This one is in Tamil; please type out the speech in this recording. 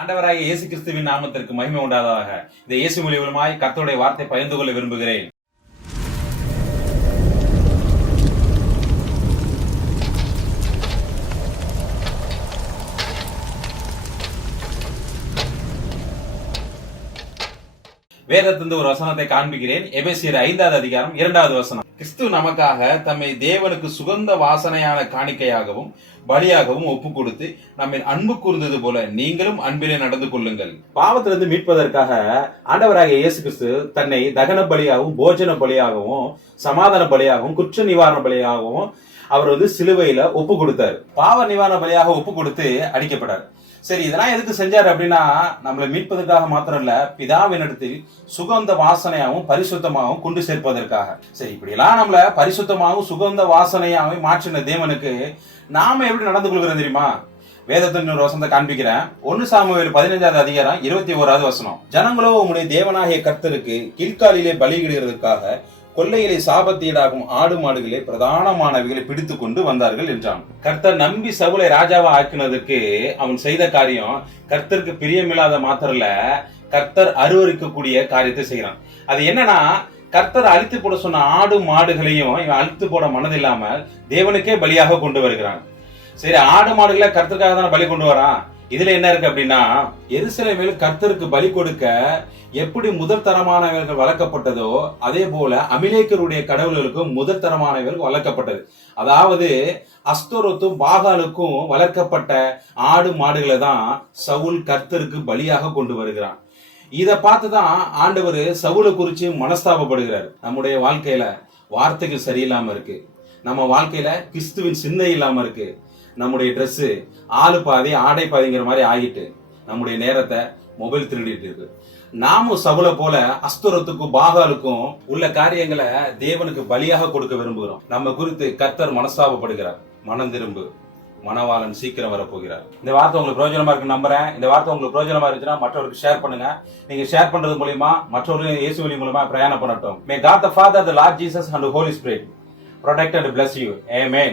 ஆண்டவராகிய இயேசு கிறிஸ்துவின் நாமத்திற்கு மகிமை உண்டாவதாக. இந்த இயேசு மூலமாய் கர்த்தருடைய வார்த்தை பகிர்ந்து கொள்ள விரும்புகிறேன். வேதத்திலிருந்து ஒரு வசனத்தை காண்பிக்கிறேன். எபேசியர் 5வது அதிகாரம் 2வது வசனம். கிறிஸ்து நமக்காக தம்மை தேவனுக்கு சுகந்த வாசனையான காணிக்கையாகவும் பலியாகவும் ஒப்பு கொடுத்து நம்மை அன்பு கூர்ந்தது போல நீங்களும் அன்பிலே நடந்து கொள்ளுங்கள். பாவத்திலிருந்து மீட்பதற்காக ஆண்டவராகிய இயேசு கிறிஸ்து தன்னை தகன பலியாகவும் போஜன பலியாகவும் சமாதான பலியாகவும் குற்ற நிவாரண பலியாகவும் அவர் சிலுவையில ஒப்பு கொடுத்தார். பாவ நிவாரண பலியாக ஒப்பு கொடுத்து அடிக்கப்பட்டார். சரி, இதெல்லாம் எதுக்கு செஞ்சாரு அப்படின்னா, நம்மளை மீட்பதற்காக மாத்திரம் இல்ல, பிதாவினிடத்தில் சுகந்த வாசனையாகவும் பரிசுத்தமாகவும் கொண்டு சேர்ப்பதற்காக. சரி, இப்படி எல்லாம் நம்மள பரிசுத்தமாகவும் சுகந்த வாசனையாகவும் மாற்றின தேவனுக்கு நாம எப்படி நடந்து கொள்கிறோம் தெரியுமா? வேதத்தின் ஒரு வசனத்தை காண்பிக்கிறேன். 1 சாமுவேல் 15வது அதிகாரம் 21வது வசனம். ஜனங்களோ உம்முடைய தேவனாகிய கர்த்தருக்கு கில்காலிலே பலியிடுகிறதுக்காக கொள்ளைகளை சாபத்தீடாகும் ஆடு மாடுகளை பிரதானமானவைகளை பிடித்து கொண்டு வந்தார்கள் என்றான். கர்த்தர் நம்பி சவுலை ராஜாவா ஆக்கினதுக்கு அவன் செய்த காரியம் கர்த்தருக்கு பிரியமில்லாத மாத்திரல, கர்த்தர் அருவருக்கக்கூடிய காரியத்தை செய்யறான். அது என்னன்னா, கர்த்தர் அழித்து போட சொன்ன ஆடு மாடுகளையும் இவன் அழித்து போட மனதில்லாமல் தேவனுக்கே பலியாக கொண்டு வருகிறான். சரி, ஆடு மாடுகளை கர்த்தருக்காக தான் பலி கொண்டு வரான். இதுல என்ன இருக்கு அப்படின்னா, எருசலேமில் கர்த்தருக்கு பலி கொடுக்க எப்படி முதல் தரமானவர்கள் வளர்க்கப்பட்டதோ அதே போல அமிலேக்கருடைய கடவுள்களுக்கும் முதல் தரமானவர்கள் வளர்க்கப்பட்டது. அதாவது அஸ்தோரத்தும் பாகாலுக்கும் வளர்க்கப்பட்ட ஆடு மாடுகளை தான் சவுல் கர்த்தருக்கு பலியாக கொண்டு வருகிறான். இதை பார்த்துதான் ஆண்டவர் சவுலை குறிச்சு மனஸ்தாபப்படுகிறார். நம்முடைய வாழ்க்கையில வார்த்தைகள் சரியில்லாம இருக்கு, நம்ம வாழ்க்கையில கிறிஸ்துவின் சிந்தை இல்லாம இருக்கு, நம்முடைய ட்ரெஸ் ஆளு பாதி ஆடை பாதிங்கிற மாதிரி ஆகிட்டு, நம்முடைய நேரத்தை மொபைல் திருடிட்டு இருக்கு. நாமும் சவுலை போல அஸ்தோரத்துக்கும் பாகாலுக்கும் உள்ள காரியங்களை தேவனுக்கு பலியாக கொடுக்க விரும்புகிறோம். நம்ம குறித்து கர்த்தர் மனஸ்தாபப்படுகிறார். மனம் திரும்பு, மணவாளன் சீக்கிரம் வரப்போகிறார். இந்த வார்த்தை உங்களுக்கு பிரயோஜனமா இருக்கு நம்புறேன். இந்த வார்த்தை உங்களுக்கு பிரயோஜனமா இருந்துச்சுன்னா மற்றவருக்கு ஷேர் பண்ணுங்க. நீங்க ஷேர் பண்றது மூலமா மற்றவர்கள் இயேசு வழி மூலமா பிரயாணம் பண்ணட்டும். May God the Father, the Lord Jesus and the Holy Spirit protect and bless you. Amen.